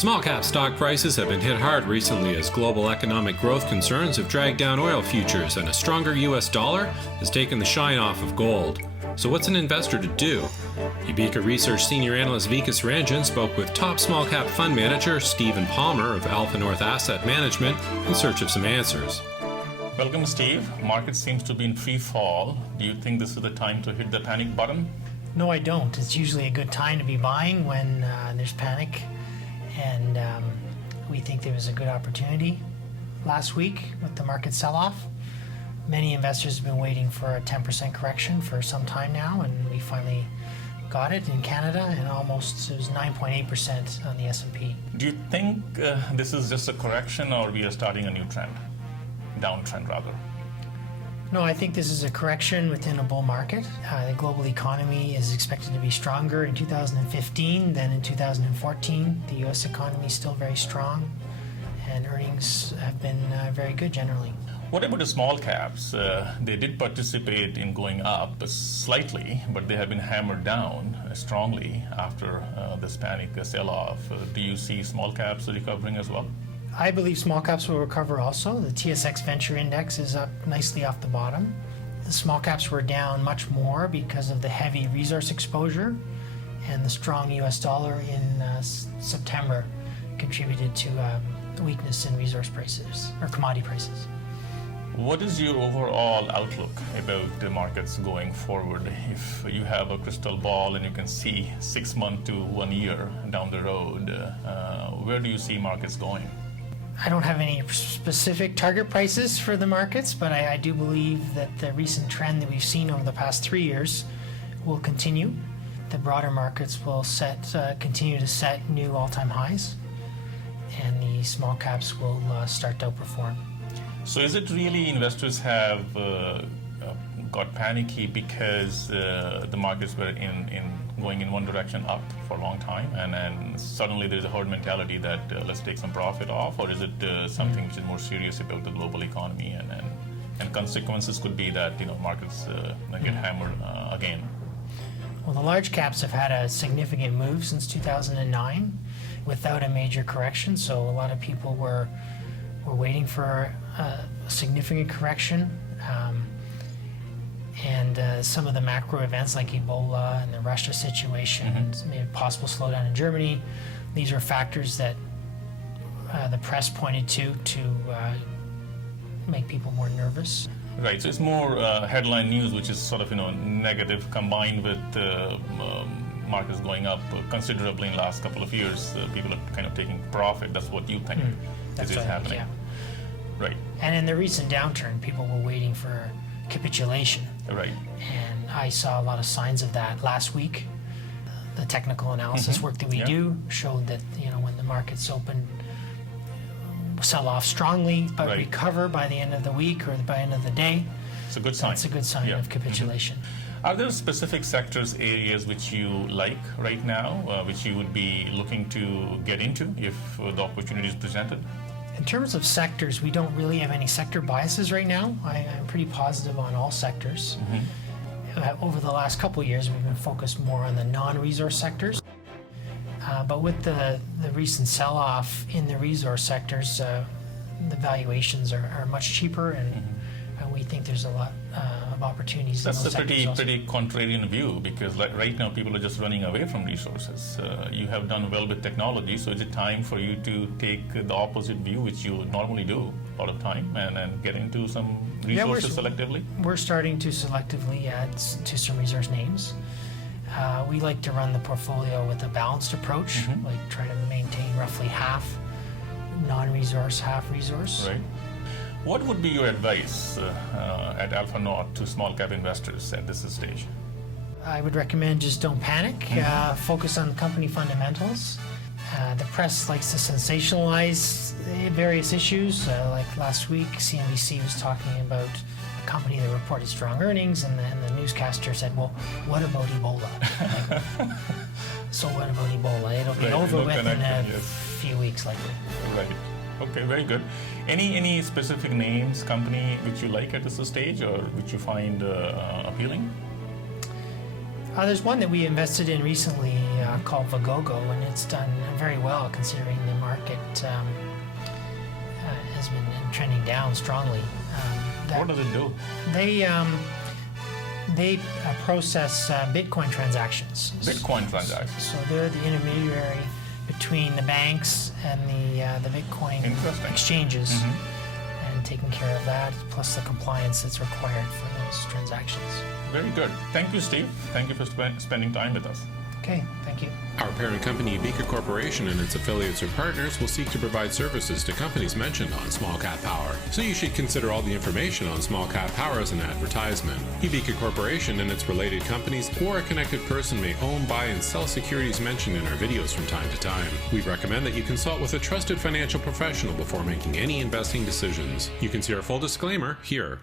Small cap stock prices have been hit hard recently as global economic growth concerns have dragged down oil futures and a stronger US dollar has taken the shine off of gold. So what's an investor to do? Vikas Research Senior Analyst Vikas Ranjan spoke with top small cap fund manager Stephen Palmer of AlphaNorth's Asset Management in search of some answers. Welcome, Steve. Market seems to be in free fall. Do you think this is the time to hit the panic button? No, I don't. It's usually a good time to be buying when there's panic. And we think there was a good opportunity last week with the market sell-off. Many investors have been waiting for a 10% correction for some time now, and we finally got it in Canada, and it was 9.8% on the S&P. Do you think this is just a correction, or we are starting a new trend? Downtrend, rather? No, I think this is a correction within a bull market. The global economy is expected to be stronger in 2015 than in 2014. The U.S. economy is still very strong, and earnings have been very good generally. What about the small caps? They did participate in going up slightly, but they have been hammered down strongly after this panic sell-off. Do you see small caps recovering as well? I believe small caps will recover also. The TSX Venture Index is up nicely off the bottom. The small caps were down much more because of the heavy resource exposure, and the strong US dollar in September contributed to weakness in resource prices or commodity prices. What is your overall outlook about the markets going forward? If you have a crystal ball and you can see 6 months to 1 year down the road, where do you see markets going? I don't have any specific target prices for the markets, but I do believe that the recent trend that we've seen over the past 3 years will continue. The broader markets will continue to set new all-time highs, and the small caps will start to outperform. So is it really investors have got panicky because the markets were going in one direction up for a long time, and then suddenly there's a herd mentality that let's take some profit off, or is it something which is more serious about the global economy, and consequences could be that markets get hammered again? Well, the large caps have had a significant move since 2009 without a major correction, so a lot of people were waiting for a significant correction. And some of the macro events like Ebola and the Russia situation, maybe possible slowdown in Germany, these are factors that the press pointed to make people more nervous. Right, so it's more headline news, which is sort of negative, combined with markets going up considerably in the last couple of years. People are kind of taking profit. That's what you think is happening. Yeah. Right. And in the recent downturn, people were waiting for capitulation. Right. And I saw a lot of signs of that last week. The technical analysis work that we do showed that when the markets open, sell off strongly, but recover by the end of the week or by the end of the day. It's a good sign. It's a good sign of capitulation. Are there specific sectors, areas which you like right now, which you would be looking to get into if the opportunity is presented? In terms of sectors, we don't really have any sector biases right now. I'm pretty positive on all sectors. Over the last couple of years, we've been focused more on the non-resource sectors. But with the recent sell-off in the resource sectors, the valuations are much cheaper, and we think there's a lot of opportunities. That's in those a pretty contrarian view, because right now people are just running away from resources. You have done well with technology, so is it time for you to take the opposite view, which you normally do a lot of time, and get into some resources selectively? We're starting to selectively add to some resource names. We like to run the portfolio with a balanced approach, like try to maintain roughly half non-resource, half resource. Right. What would be your advice at AlphaNorth to small cap investors at this stage? I would recommend just don't panic. Focus on company fundamentals. The press likes to sensationalize various issues. Like last week, CNBC was talking about a company that reported strong earnings, and then the newscaster said, well, what about Ebola? So what about Ebola? It'll be over with in a few weeks likely. Right. Okay, very good. Any specific names, company which you like at this stage, or which you find appealing? There's one that we invested in recently called Vigogo, and it's done very well considering the market has been trending down strongly. What does it do? They process Bitcoin transactions. Bitcoin transactions. So they're the intermediary between the banks and the Bitcoin exchanges, and taking care of that, plus the compliance that's required for those transactions. Very good. Thank you, Steve. Thank you for spending time with us. Okay, thank you. Our parent company, Vikas Corporation, and its affiliates or partners will seek to provide services to companies mentioned on Small Cap Power. So you should consider all the information on Small Cap Power as an advertisement. Vikas Corporation and its related companies or a connected person may own, buy, and sell securities mentioned in our videos from time to time. We recommend that you consult with a trusted financial professional before making any investing decisions. You can see our full disclaimer here.